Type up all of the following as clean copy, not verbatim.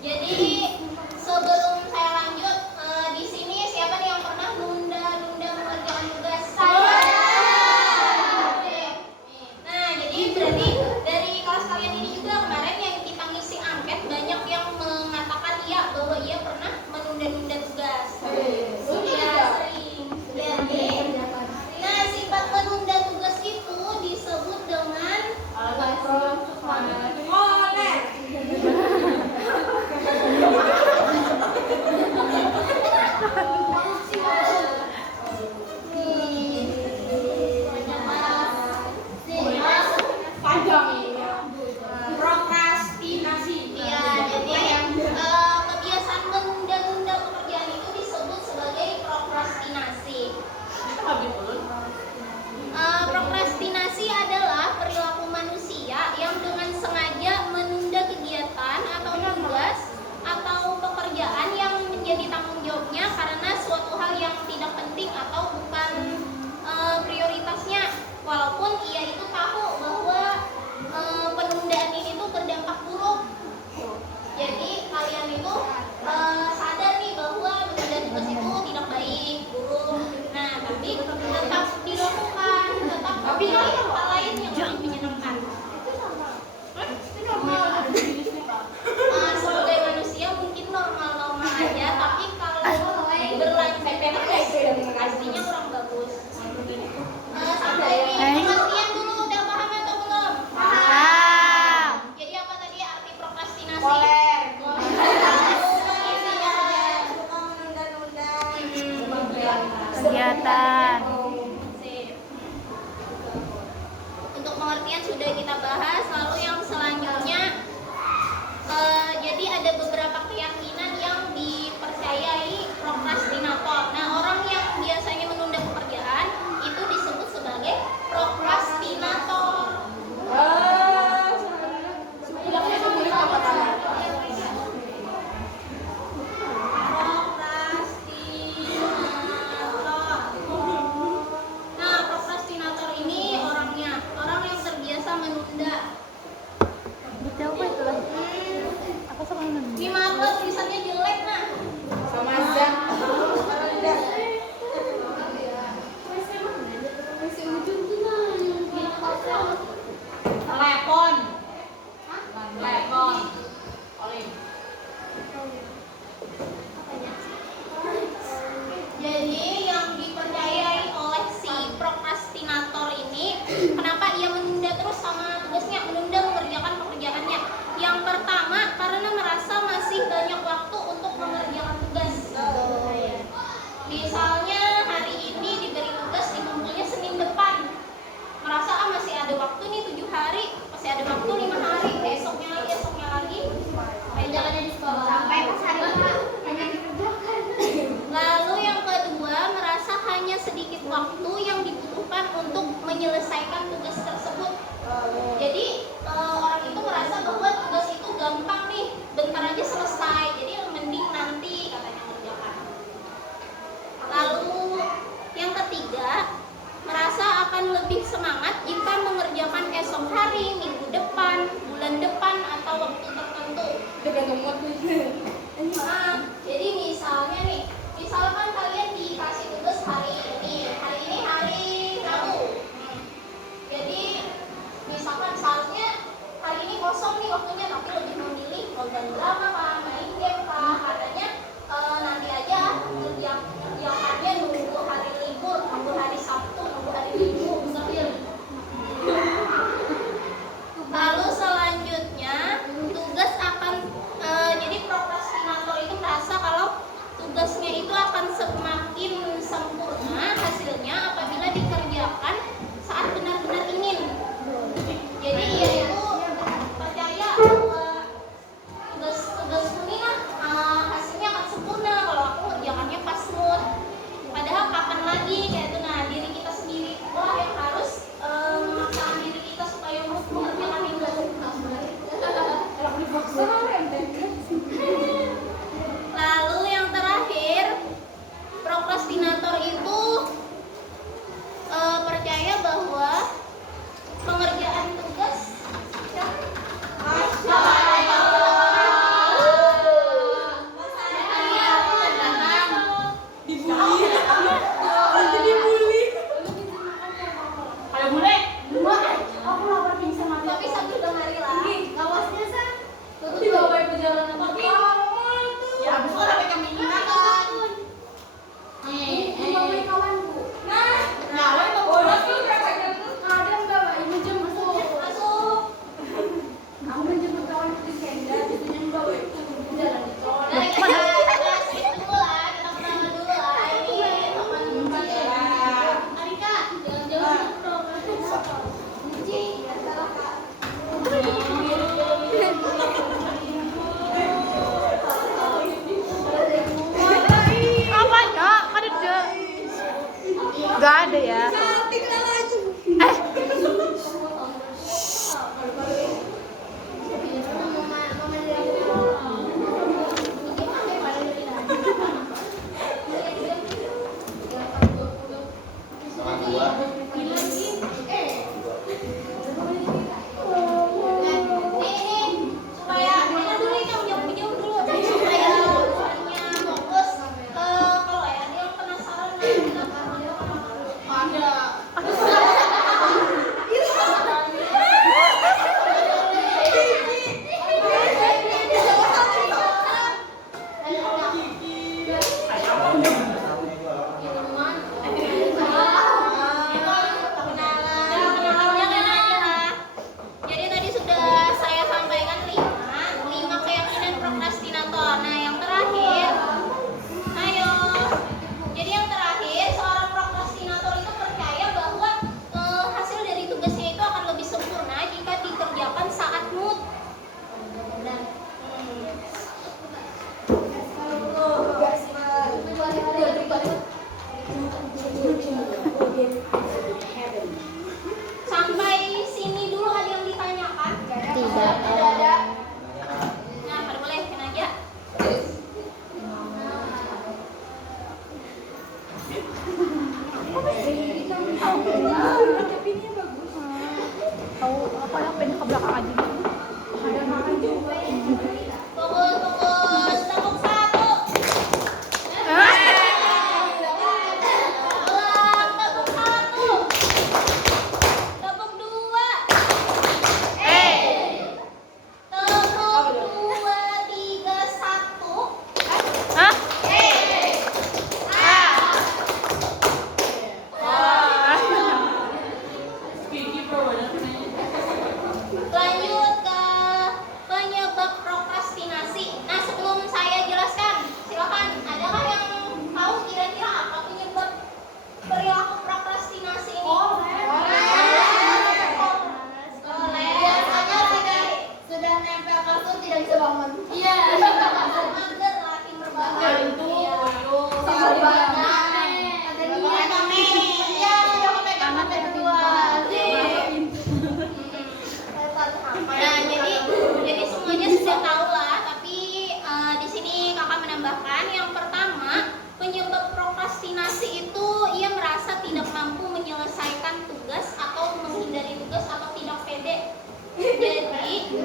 Jadi sebelum saya lanjut, di sini siapa nih yang pernah nunda-nunda mengerjakan tugas? Saya. Oke. Nah, jadi berarti dari kelas kalian ini juga kemarin yang kita ngisi angket banyak yang mengatakan iya bahwa ia pernah menunda-nunda tugas. Iya, sering. Jadi, nah sifat menunda tugas itu disebut dengan prokrastinasi. Iya, jadi kebiasaan menunda-nunda pekerjaan itu disebut sebagai prokrastinasi. Prokrastinasi adalah perilaku manusia yang dengan sengaja menunda kegiatan atau tugas atau pekerjaan yang menjadi tanggung jawabnya karena suatu hal yang tidak penting atau bukan prioritasnya, walaupun ia itu tahu bahwa penundaan ini tuh berdampak buruk. Jadi kalian itu sadar nih bahwa menunda tugas itu tidak baik, buruk. Nah, tapi tetap dilakukan, tetap memilih hal lain yang lebih menyenangkan. Sebagai manusia mungkin normal-normal aja, tapi kalau berlanjut pastinya kurang bagus. Sampai ini pengertian dulu, udah paham atau belum? Paham. Jadi apa tadi arti prokrastinasi? Kegiatan. Sip. Untuk pengertian sudah kita bahas, lalu yang selanjutnya jadi ada beberapa keyakinan yang dipercayai prokrastinator. Nah, orang yang biasanya menunda pekerjaan itu disebut sebagai prokrastinator. Nah, prokrastinator ini orangnya, orang yang terbiasa menunda. Detail apa itu? Apa sama ini? Ini maaf lah, tulisannya jelek nah. Telepon. Jadi yang dipercayai oleh si prokrastinator ini, kenapa ia menunda terus sama tugasnya, menunda mengerjakan pekerjaannya? Yang pertama, karena merasa masih banyak waktu untuk mengerjakan tugas. Misalnya hari ini diberi tugas dikumpulnya Senin depan, merasa masih ada waktu nih 7 hari, masih ada waktu 5 hari, esoknya lagi, jalannya di sekolah sampai pas hari hanya dikerjakan. Lalu yang kedua, merasa hanya sedikit waktu yang dibutuhkan untuk menyelesaikan tugas tersebut. Jadi orang itu merasa bahwa tugas itu gampang nih, bentar aja selesai, jadi mending nanti katanya mengerjakan. Lalu yang ketiga, merasa akan lebih semangat jika mengerjakan esok hari, minggu depan, bulan depan, atau waktu tertentu. Tergantung mood. Jadi misalkan kalian dikasih tugas hari ini hari Rabu. Jadi misalkan seharusnya hari ini kosong nih waktunya, tapi lebih memilih nonton drama kah, main game kah, katanya nanti aja kerjaannya nunggu hari libur, nunggu hari Sabtu, nunggu hari Minggu, lalu selanjutnya tugas akan jadi prokrastinator itu merasa kalau tugasnya itu akan semakin sempurna hasilnya apabila dikerjakan saat benar-benar ingin. Jadi ia itu percaya bahwa tugas Gak ada ya. Supaya enak dulu yang jauh-jauh dulu supaya buahnya fokus. Kalau ya dia yang penasaran ada. Jadi tadi sudah saya sampaikan lima keyakinan prokrastinator. Nah, yang terakhir, ayo. Jadi yang terakhir, seorang prokrastinator itu percaya bahwa hasil dari tugasnya itu akan lebih sempurna jika dikerjakan saat mood. Dan sampai sini dulu ada yang ditanyakan? Tidak. Tidak ada. Nah, pada boleh bikin aja. Tahu apa yang pengen ke belakang aja. Fokus, tepuk satu. Ulang, tepuk satu. Tepuk dua. Tepuk dua, tiga, satu. Hah? Lanjut ke penyebab prokrastinasi. Nah, sebelum saya jelaskan, silakan. Adakah yang tahu kira-kira apa penyebab perilaku prokrastinasi ini? Biasanya sudah nempel kasur tidak bisa bangun. Iya. Mager lagi berbahan. Iya. Nah, jadi semuanya sudah tahu lah, tapi di sini kakak menambahkan yang pertama, penyebab prokrastinasi itu ia merasa tidak mampu menyelesaikan tugas atau menghindari tugas atau tidak pede. Jadi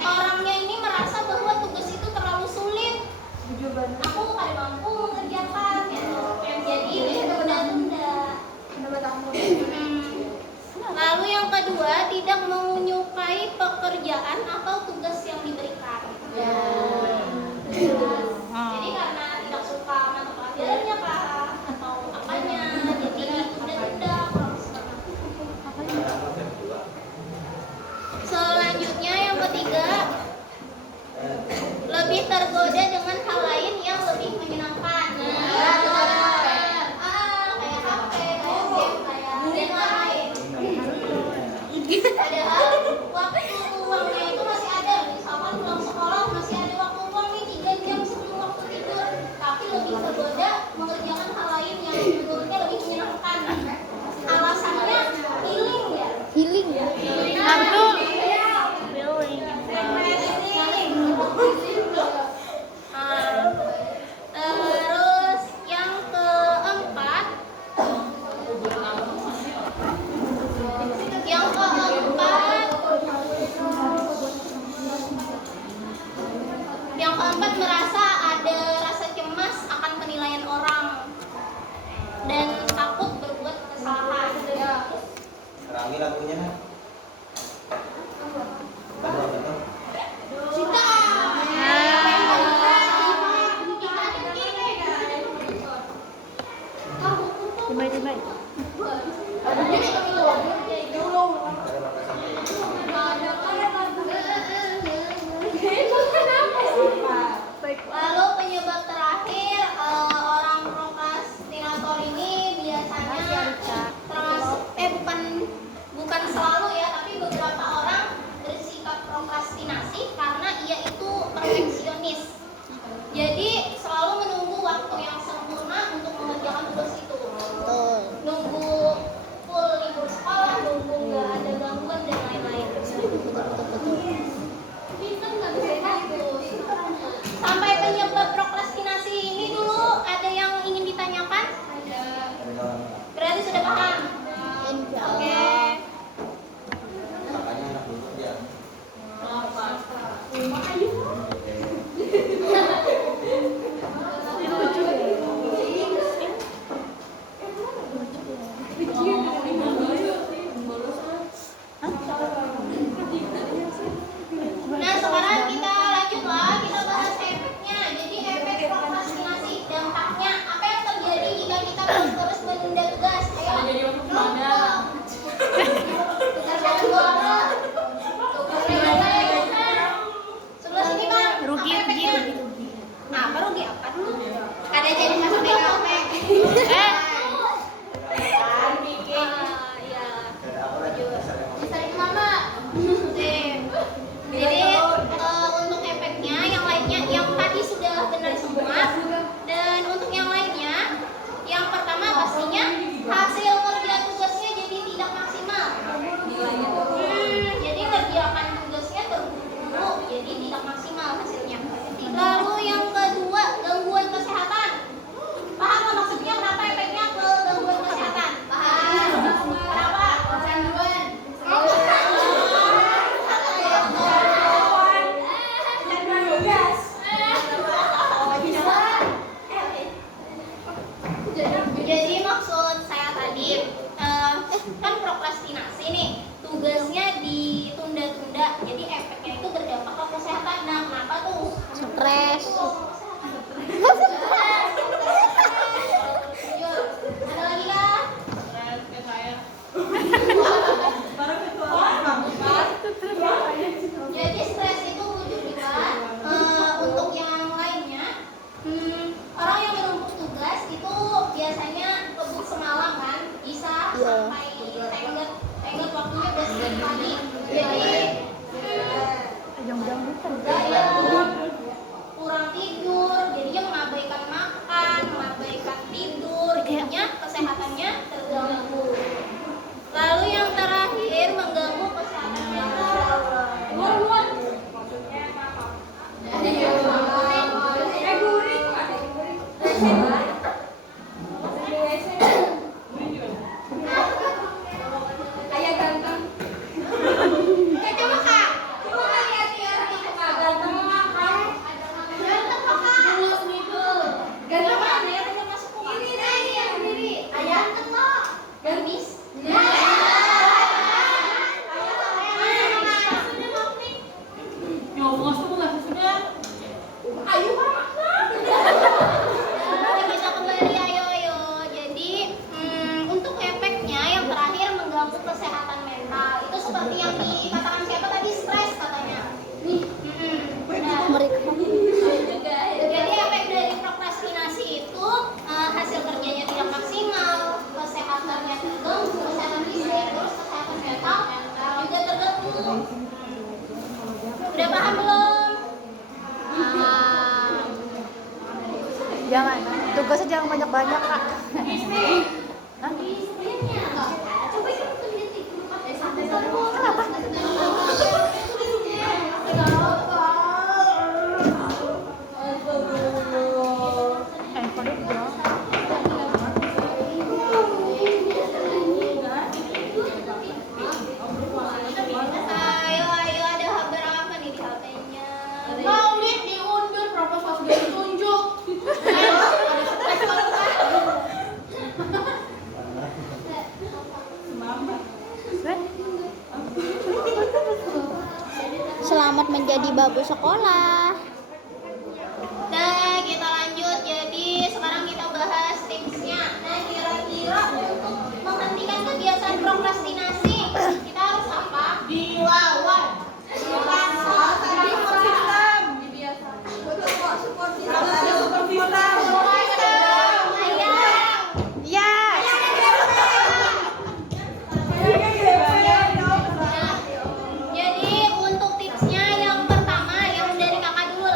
orangnya ini merasa bahwa tugas itu terlalu sulit. Aku kada mampu mengerjakan, gitu. Jadi dia tunda-tunda. Lalu yang kedua, tidak menyukai pekerjaan atau tugas yang diberikan. Jadi karena tidak suka mata pelajarannya kah, atau apanya, jadi tunda-tunda. Selanjutnya yang ketiga, lebih tergoda dengan hal lain yang lebih menyenangkan. Kayak HP, kayak game, kayak yang lain. Padahal waktu luangnya itu masih ada. Misalkan pulang sekolah masih ada waktu luang nih 3 jam sebelum waktu tidur. Tapi lebih tergoda mengerjakan hal lain yang menurutnya lebih menyenangkan. Alasannya healing ya. Healing ya. Nah, betul. Terus yang keempat, merasa ada rasa cemas akan penilaian orang dan takut berbuat kesalahan. Rangi lagunya kan? Dimai. Lalu penyebab terakhir, orang prokrastinator ini biasanya termasuk bukan selalu ya, tapi beberapa orang bersikap prokrastinasi karena ia itu perfeksionis. Jadi selalu menunggu waktu yang sempurna untuk mengerjakan tugas itu. rugi apa dulu? Ada jadi masuk TKP. Iya. Dan apa lagi dasar yang mau? Misalnya mama. Sip. Jadi untuk efeknya yang lainnya yang tadi sudah benar semua, dan untuk yang lainnya yang pertama pastinya hasil kerja tugasnya jadi tidak maksimal. Jadi ngerjakan tugasnya terburu-buru jadi tidak maksimal hasilnya. Lalu yang kedua gangguan kesehatan. Paham nggak maksudnya kenapa efeknya ke gangguan kesehatan? Paham. Kenapa? Kecanduan. Jadi maksud saya tadi kan prokrastinasi nih, tugasnya ditunda-tunda, jadi efeknya itu berdampak ke kesehatan. Nah, kenapa tuh? Stres. Ada lagi kah? Jadi stres itu tujuan. Untuk yang lainnya, orang yang menumpuk tugas itu biasanya lebih semalam kan, bisa sampai tenggat waktunya udah segini pagi. Jadi kurang tidur, jadinya mengabaikan makan, mengabaikan tidur, jadinya kesehatannya terganggu. Lalu yang terakhir mengganggu kesehatan mental. Ayah ganteng. Coba kak, coba kak lihat nih orang itu kak. Ganteng kak. Mulus gitu. Ganteng mana ya? Tinggal masuk kok. Ini deh, ini yang berdiri. Ayah ganteng loh. Gamis. Kita kembali ayo. Jadi untuk efeknya yang terakhir mengganggu kesehatan mental. Itu seperti yang dikatakan siapa tadi, stres katanya. Jadi efek dari prokrastinasi itu hasil kerjanya tidak maksimal, kesehatannya terganggu, kesehatan fisik, terus kesehatan mental juga terganggu. Udah paham belum? Jangan. Tugasnya jangan banyak-banyak, Kak. Hah? Coba kita lihat nih. Kenapa? Handphone itu dong. Ayo ada berapa nih di HP-nya? Mau lihat diundur proposal sudah ditunjuk. Selamat menjadi babu sekolah. Nah, kita lanjut. Jadi sekarang kita bahas tipsnya. Nah, kira-kira untuk menghentikan kebiasaan prokrastinasi, kita harus apa? Dilawan. Jadi untuk tipsnya yang pertama yang dari kakak dulu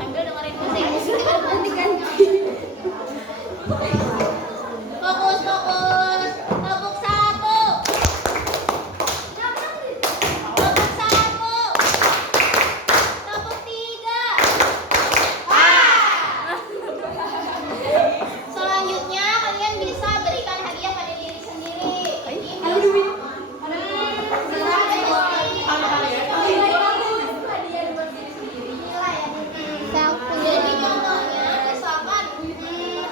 Sambil dengerin musik. Fokus, fokus. Tepuk satu. Tepuk satu. Tepuk tiga. Selanjutnya kalian bisa berikan hadiah pada diri sendiri. Jadi contohnya misalkan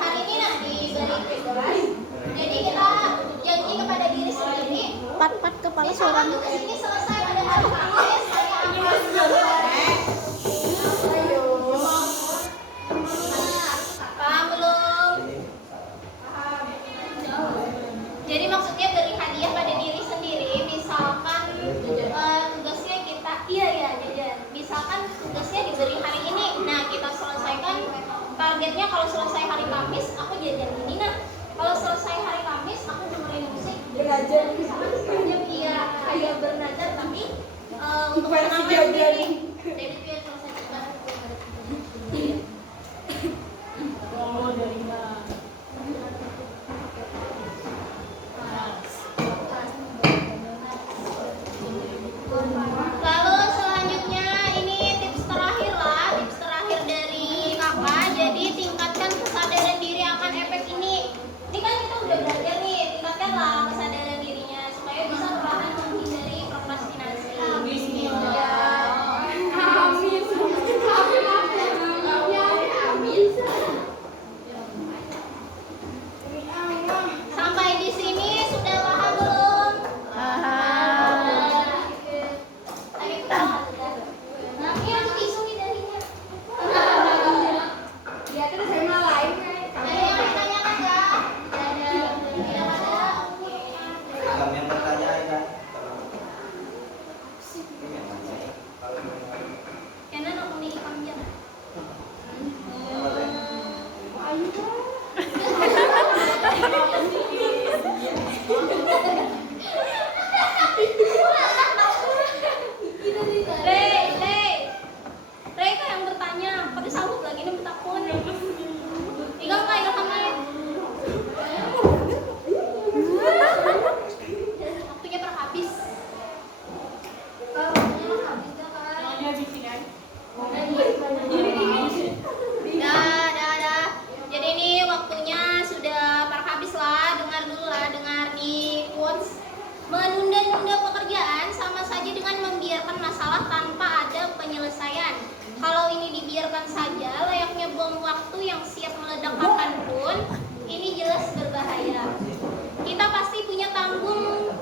hari ini nah diberi. Jadi kita janji kepada diri sendiri. Pat-pat kepala Misalkan seorang. tugas ini selesai pada hari Kamis, hari Paham belum? Jadi maksudnya beri hadiah pada diri sendiri. Misalkan tugasnya kita, iya jajan. Misalkan tugasnya diberi hari ini, nah kita selesaikan targetnya kalau selesai hari Kamis aku jajan ini. Nah kalau selesai hari Kamis aku dengerin musik. Belajar misalkan jam iya belajar tapi untuk menambah diri. Jadi biar selesai juga. Lalu selanjutnya ini tips terakhir lah, tips terakhir dari kakak. Jadi tingkatkan kesadaran diri akan efek ini. Ini kan kita udah belajar nih, tingkatkanlah kesadaran dirinya supaya bisa perlahan menghindari prokrastinasi. Sampai di sini sudah paham belum? Ini aku tisu nih darinya. Ada yang mau tanyakan nggak? Tidak ada. Oke. Kami yang bertanya kan. Ini yang nanya. Karena aku nih panjang. Apa teh? Rey kak yang bertanya, pakai sabuk lagi nih betakun. Igang kak, igang kak. Waktunya pernah habis. Dah. Jadi ini waktunya sudah para habis lah. Dengar dulu lah, dengar di quotes. Menunda-nunda pekerjaan sama saja dengan membiarkan masalah tanpa ada penyelesaian. Kalau ini dibiarkan saja, layaknya bom waktu yang siap meledak kapanpun, ini jelas berbahaya. Kita pasti punya tanggung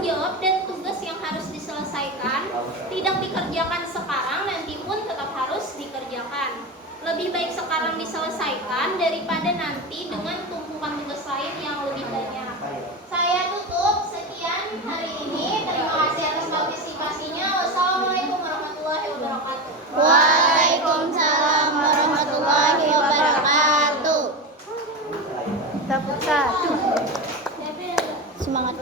jawab dan tugas yang harus diselesaikan. Tidak dikerjakan sekarang, nanti pun tetap harus dikerjakan. Lebih baik sekarang diselesaikan daripada nanti dengan tumpukan tugas lain yang lebih banyak. Saya tutup sekian hari ini. Terima kasih atas partisipasinya. Wassalamualaikum warahmatullahi wabarakatuh. Waalaikumsalam warahmatullahi wabarakatuh. Tepuk satu. Semangat.